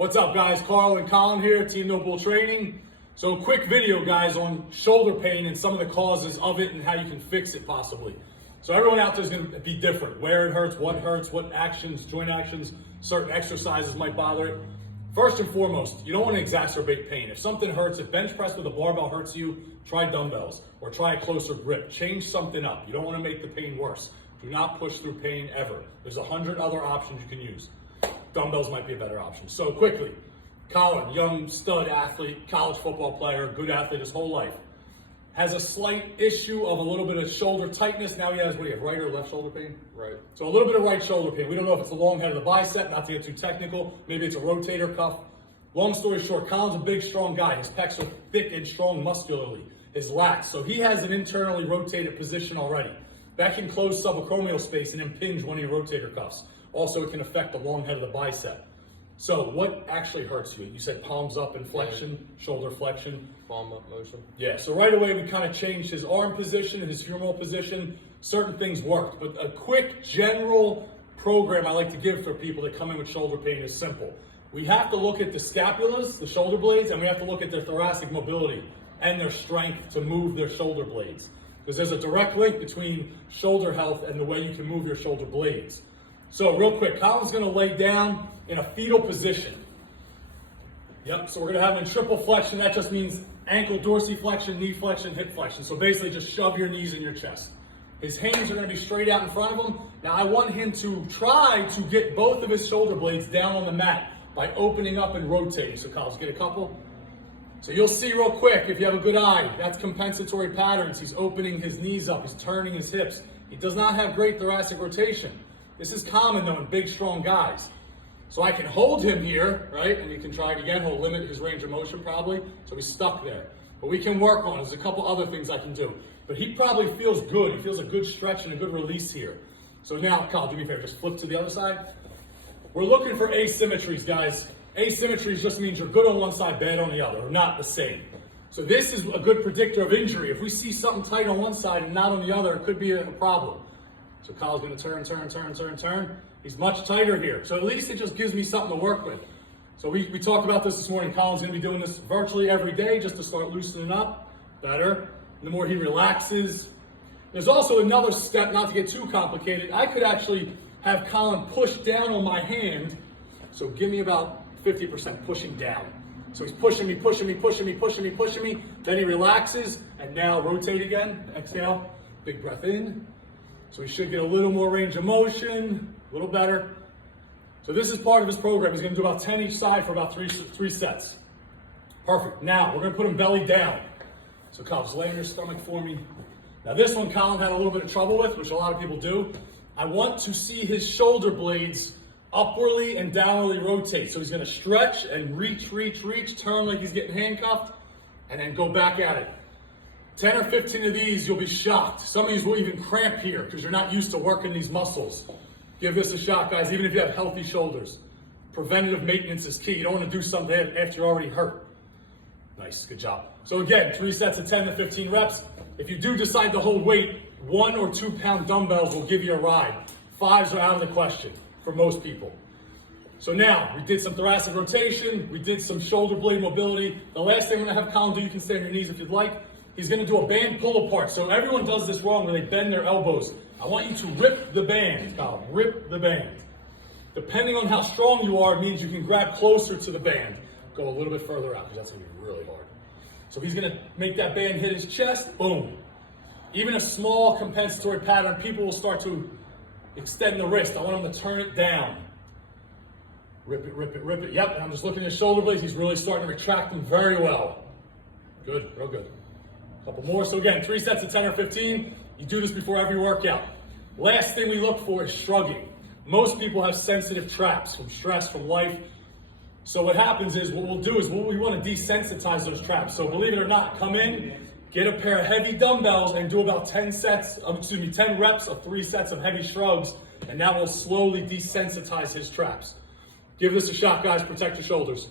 What's up, guys? Carl and Colin here, Team No Bull Training. So quick video, guys, on shoulder pain and some of the causes of it and how you can fix it possibly. So everyone out there is going to be different. Where it hurts, what actions, joint actions, certain exercises might bother it. First and foremost, you don't want to exacerbate pain. If something hurts, if bench press with a barbell hurts you, try dumbbells or try a closer grip. Change something up. You don't want to make the pain worse. Do not push through pain ever. There's 100 other options you can use. Dumbbells might be a better option. So quickly, Colin, young stud athlete, college football player, good athlete his whole life, has a slight issue of a little bit of shoulder tightness. Now he has, what do you have, right or left shoulder pain? Right. So a little bit of right shoulder pain. We don't know if it's the long head of the bicep, not to get too technical. Maybe it's a rotator cuff. Long story short, Colin's a big, strong guy. His pecs are thick and strong muscularly. His lats. So he has an internally rotated position already. That can close subacromial space and impinge one of your rotator cuffs. Also, it can affect the long head of the bicep. So what actually hurts you? You said palms up and flexion, shoulder flexion. Palm up motion. Yeah, so right away we kind of changed his arm position and his femoral position. Certain things worked, but a quick general program I like to give for people that come in with shoulder pain is simple. We have to look at the scapulas, the shoulder blades, and we have to look at their thoracic mobility and their strength to move their shoulder blades. Because there's a direct link between shoulder health and the way you can move your shoulder blades. So real quick, Colin's gonna lay down in a fetal position. Yep, so we're gonna have him in triple flexion. That just means ankle dorsiflexion, knee flexion, hip flexion. So basically just shove your knees in your chest. His hands are gonna be straight out in front of him. Now I want him to try to get both of his shoulder blades down on the mat by opening up and rotating. So Kyle, let's get a couple. So you'll see real quick, if you have a good eye, that's compensatory patterns. He's opening his knees up, he's turning his hips. He does not have great thoracic rotation. This is common though in big, strong guys. So I can hold him here, right? And you can try it again. He'll limit his range of motion probably. So he's stuck there. But we can work on it. There's a couple other things I can do. But he probably feels good. He feels a good stretch and a good release here. So now, Kyle, do me a favor. Just flip to the other side. We're looking for asymmetries, guys. Asymmetries just means you're good on one side, bad on the other, or not the same. So this is a good predictor of injury. If we see something tight on one side and not on the other, it could be a problem. So Kyle's going to turn. He's much tighter here. So at least it just gives me something to work with. So we talked about this morning. Colin's going to be doing this virtually every day just to start loosening up better. The more he relaxes. There's also another step, not to get too complicated. I could actually have Colin push down on my hand. So give me about 50% pushing down. So he's pushing me. Then he relaxes and now rotate again. Exhale, big breath in. So he should get a little more range of motion, a little better. So this is part of his program. He's going to do about 10 each side for about three sets. Perfect. Now we're going to put him belly down. So Kyle, just lay on your stomach for me. Now this one Colin had a little bit of trouble with, which a lot of people do. I want to see his shoulder blades upwardly and downwardly rotate. So he's going to stretch and reach, turn like he's getting handcuffed, and then go back at it. 10 or 15 of these, you'll be shocked. Some of these will even cramp here because you're not used to working these muscles. Give this a shot, guys, even if you have healthy shoulders. Preventative maintenance is key. You don't want to do something after you're already hurt. Nice, good job. So again, 3 sets of 10 to 15 reps. If you do decide to hold weight, 1 or 2 pound dumbbells will give you a ride. 5s are out of the question for most people. So now, we did some thoracic rotation, we did some shoulder blade mobility. The last thing I'm gonna have Colin do, you can stay on your knees if you'd like. He's gonna do a band pull apart. So everyone does this wrong where they bend their elbows. I want you to rip the band, Colin, rip the band. Depending on how strong you are, it means you can grab closer to the band. Go a little bit further out, because that's gonna be really hard. So he's gonna make that band hit his chest, boom. Even a small compensatory pattern, people will start to extend the wrist. I want him to turn it down. Rip it. Yep, and I'm just looking at his shoulder blades. He's really starting to retract them very well. Good, real good. Couple more. So again, 3 sets of 10 or 15. You do this before every workout. Last thing we look for is shrugging. Most people have sensitive traps from stress, from life. So what happens is, what we'll do is we want to desensitize those traps. So believe it or not, come in, get a pair of heavy dumbbells and do about 10 reps of 3 sets of heavy shrugs, and that will slowly desensitize his traps. Give this a shot, guys. Protect your shoulders.